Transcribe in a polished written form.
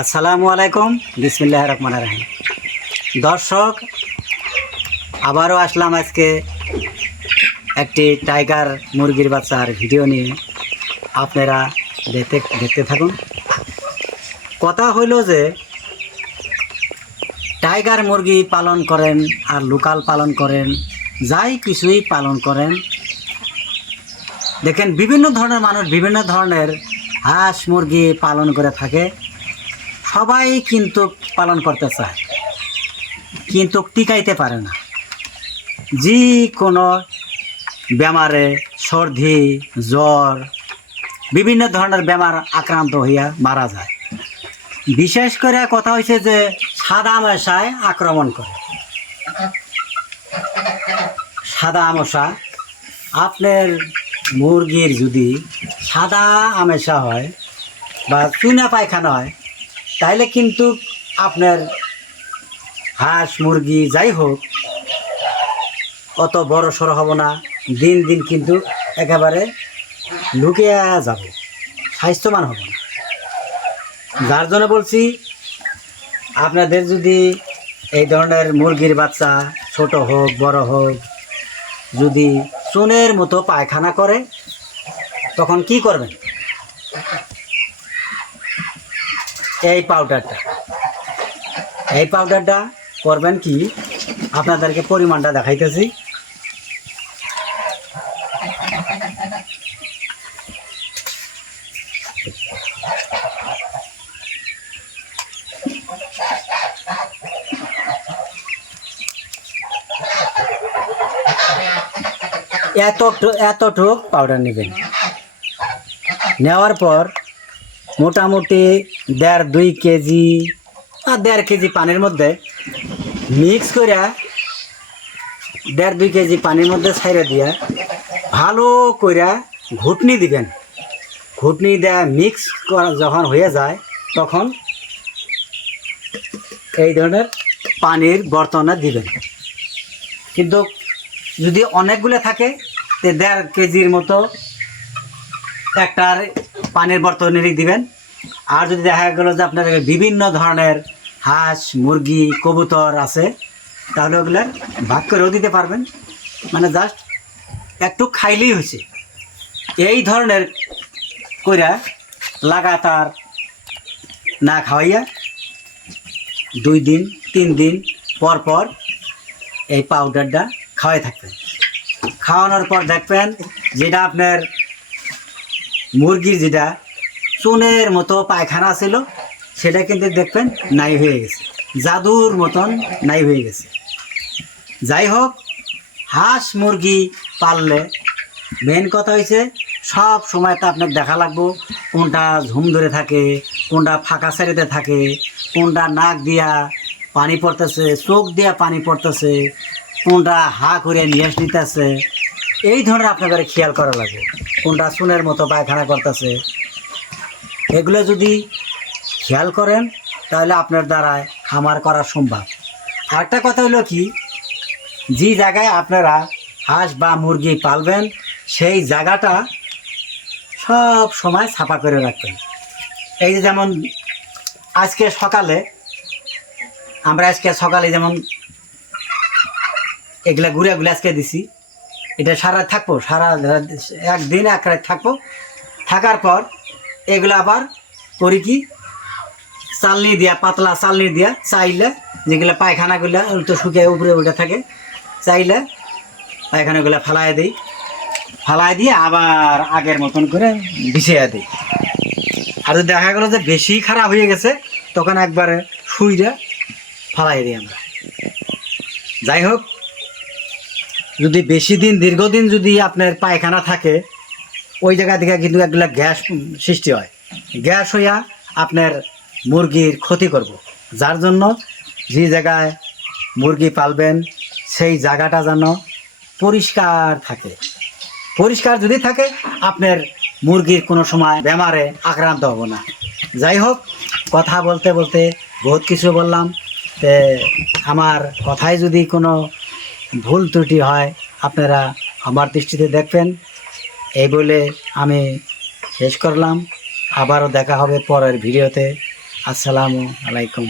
আসসালামু আলাইকুম, বিসমিল্লাহির রহমানির রহিম। দর্শক, আবারও আসলাম আজকে একটি টাইগার মুরগির বাচ্চার ভিডিও নিয়ে। আপনারা দেখতে থাকুন। কথা হইল যে টাইগার মুরগি পালন করেন আর লোকাল পালন করেন, যাই কিছুই পালন করেন, দেখেন বিভিন্ন ধরনের মানুষ বিভিন্ন ধরনের হাঁস মুরগি পালন করে থাকে। সবাই কিন্তু পালন করতে চায়, কিন্তু টিকাইতে পারে না। যে কোনো বেমারে, সর্দি, জ্বর, বিভিন্ন ধরনের বেমার আক্রান্ত হইয়া মারা যায়। বিশেষ করে কথা হয়েছে যে সাদা মশায় আক্রমণ করে। সাদা মশা, আপনার মুরগির যদি সাদা আমেশা হয় বা চুনা পায়খানা হয়, তাইলে কিন্তু আপনার হাঁস মুরগি যাই হোক অত বড় সড়ো হব না, দিন দিন কিন্তু একেবারে লুকিয়ে যাব, স্বাস্থ্যবান হব না। যার জন্য বলছি, আপনাদের যদি এই ধরনের মুরগির বাচ্চা ছোট হোক বড় হোক যদি চুনের মতো পায়খানা করে, তখন কি করবেন? এই পাউডারটা করবেন কি, আপনাদেরকে পরিমাণটা দেখাইতেছি। এতটুক পাউডার নেবেন। নেওয়ার পর মোটামুটি 1.5-2 কেজি আর 1.5 কেজি পানির মধ্যে মিক্স করে 1.5-2 কেজি পানির মধ্যে ছাইড়ে দিয়ে ভালো করে ঘুটনি দিবেন। ঘুটনি দেয়া মিক্স করা যখন হয়ে যায়, তখন এই ধরনের পানির বর্তনে দিবেন। কিন্তু যদি অনেকগুলো থাকে, 1.5 কেজির মতো একটার পানির বর্তনেরই দিবেন। আর যদি দেখা গেল যে আপনার বিভিন্ন ধরনের হাঁস মুরগি কবুতর আছে, তাহলে ওগুলো ভাগ করেও দিতে পারবেন। মানে জাস্ট একটু খাইলেই হয়েছে। এই ধরনের কইরা লাগাতার না খাওয়াইয়া 2 দিন 3 দিন পর পর এই পাউডারটা খাওয়াই থাকবেন। খাওয়ানোর পর দেখবেন যেটা আপনার মুরগির যেটা চুনের মতো পায়খানা ছিল, সেটা কিন্তু দেখবেন নাই হয়ে গেছে, জাদুর মতন নাই হয়ে গেছে। যাই হোক, হাঁস মুরগি পাললে মেন কথা হয়েছে সব সময় তো আপনাকে দেখা লাগবো কোনটা ঝুম ধরে থাকে, কোনটা ফাঁকা সারিতে থাকে, কোনটা নাক দিয়া পানি পড়তেছে, চোখ দিয়া পানি পড়তেছে, কোনটা হা করে নিয়াস নিতেছে। এই ধরনের আপনাদের খেয়াল করা লাগবে, কোনটা চুনের মতো পায়খানা করতেছে। এগুলো যদি খেয়াল করেন, তাহলে আপনার দ্বারায় খামার করা সম্ভব। আরেকটা কথা হলো কি, যে জায়গায় আপনারা হাঁস বা মুরগি পালবেন, সেই জায়গাটা সব সময় সাফা করে রাখবেন। এই যে যেমন আজকে সকালে যেমন এগুলা ঘুরে আজকে দিছি, এটা সারা থাকবো, একদিন এক রাত থাকবো। থাকার পর এগুলো আবার করি কি, চালনি দিয়া, পাতলা চালনি দিয়া চাইলে যেগুলো পায়খানাগুলো তো শুকিয়ে উপরে উঠে থাকে, চাইলে পায়খানাগুলো ফালাই দিয়ে আবার আগের মতন করে বিছিয়ে দিই। আর যদি দেখা গেলো যে বেশি খারাপ হয়ে গেছে, তখন একবারে শুইরে ফালাই দিই আমরা। যাই হোক, যদি বেশি দিন দীর্ঘদিন যদি আপনার পায়খানা থাকে, ওই জায়গা থেকে কিন্তু একগুলা গ্যাস সৃষ্টি হয়। গ্যাস হইয়া আপনার মুরগির ক্ষতি করব। যার জন্য যে জায়গায় মুরগি পালবেন, সেই জায়গাটা যেন পরিষ্কার থাকে। পরিষ্কার যদি থাকে, আপনার মুরগির কোনো সময় বেমারে আক্রান্ত হব না। যাই হোক, কথা বলতে বলতে বহুত কিছু বললাম। আমার কথায় যদি কোনো ভুল ত্রুটি হয়, আপনারা আমার দৃষ্টিতে দেখবেন। এই বলে আমি শেষ করলাম। আবারও দেখা হবে পরের ভিডিওতে। আসসালামু আলাইকুম।